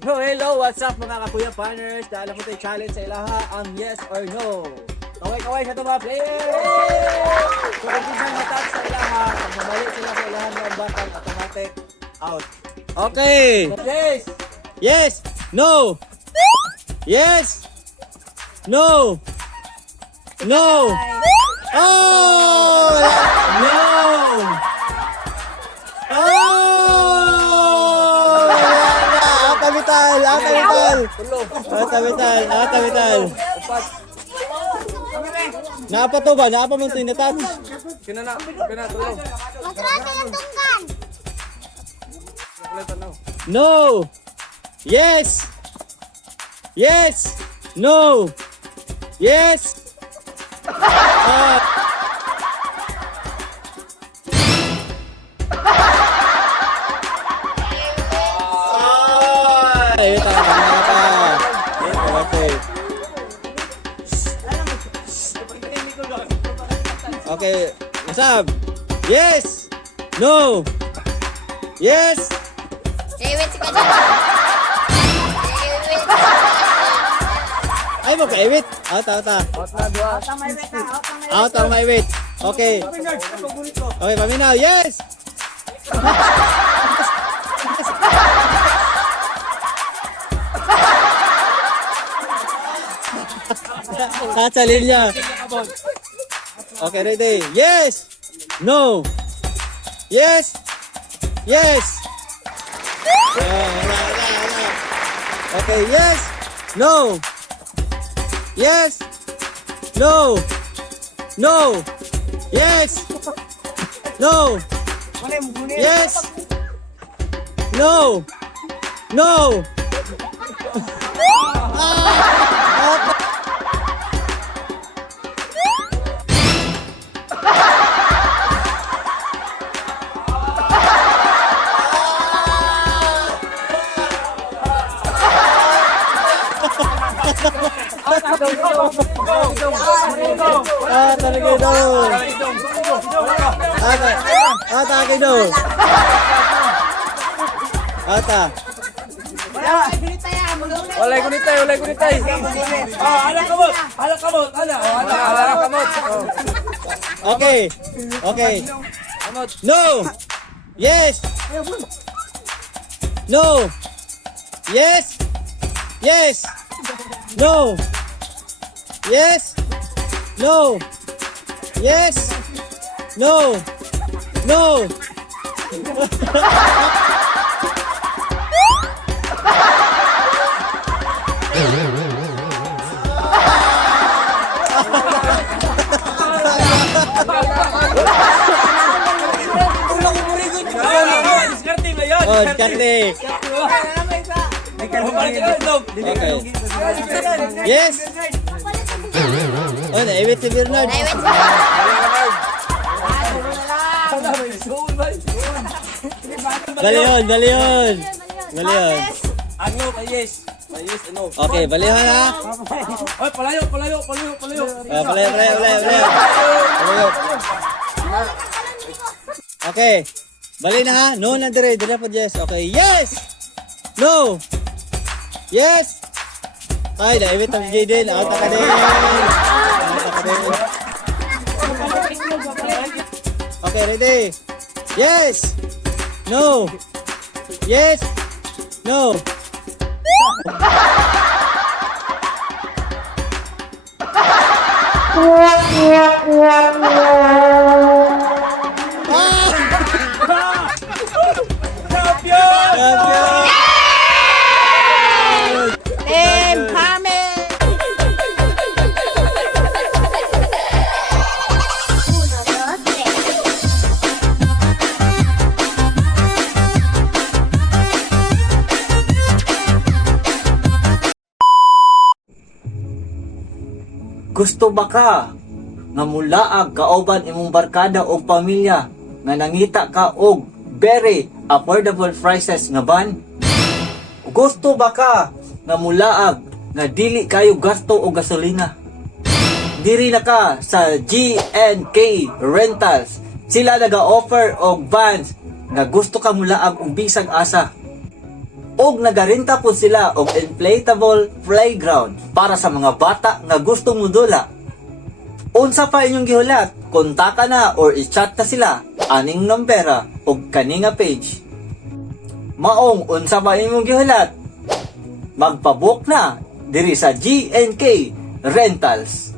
Hello, what's up mga kakuya partners? Dahil mo tayo challenge sa ilaha ang yes or no. Kaway-kaway sa ito mga players! So kung di siya matag sa ilaha, pag mamali sila sa ilaha ng batang automatic out. Okay! Yes! Yes! No! Yes! No! No! Oh! No! Oh! Atabital! Atabital! Atabital! Atabital! Naapa to ba? Naapa mo ito inatat? Kina tulong. Masrata yung tungkan. No! Yes! Yes! No! Yes! Ay, ito ka okay. Okay, what's up? Yes! No! Yes! Dewit si Kadya. Ay mo ka-ewit. Out. Out ang may wait. Okay. Okay, paminaw. Yes! Kasalin niya. Okay, ready. Yes! No! Yes! Yes! Wala. Okay, yes! No! Yes! No! No! Yes! No! Yes! No! No! Talaga daw. Kayo daw. Walay kunitay. Ala kamot. Okay. No. Yes. No. Yes. Yes. No. Yes. No. Yes. No. No. Oh, diskarte. Okay. Yes. Oh, na-ewit si Bernard. Dali yun. Ano kay yes? Ano? Okay, balihan ha. Oy, palayo. Palayo. Okay. Bali na ha. No na dire po yes. Okay. Yes. No. Yes. Ay, na-ewit ang Jaden. Out ka din. Okay, ready. Yes. No. Yes. No. Champion! Team Carmen. Gusto ba ka nga mulaag kauban imong barkada o pamilya nga nangita ka og very affordable prices nga van? Gusto ba ka nga mulaag nga dili kayo gasto og gasolina? Diri na ka sa GNK Rentals. Sila naga-offer og vans nga gusto ka mulaag og bisag asa. og nagarenta po sila og inflatable playground para sa mga bata nga gusto mudula. Unsa pa inyong gihulat? Kontaka na or i-chat na sila aning numbera og kani nga page. Maong unsa pa inyong gihulat? Magpabook na diri sa GNK Rentals.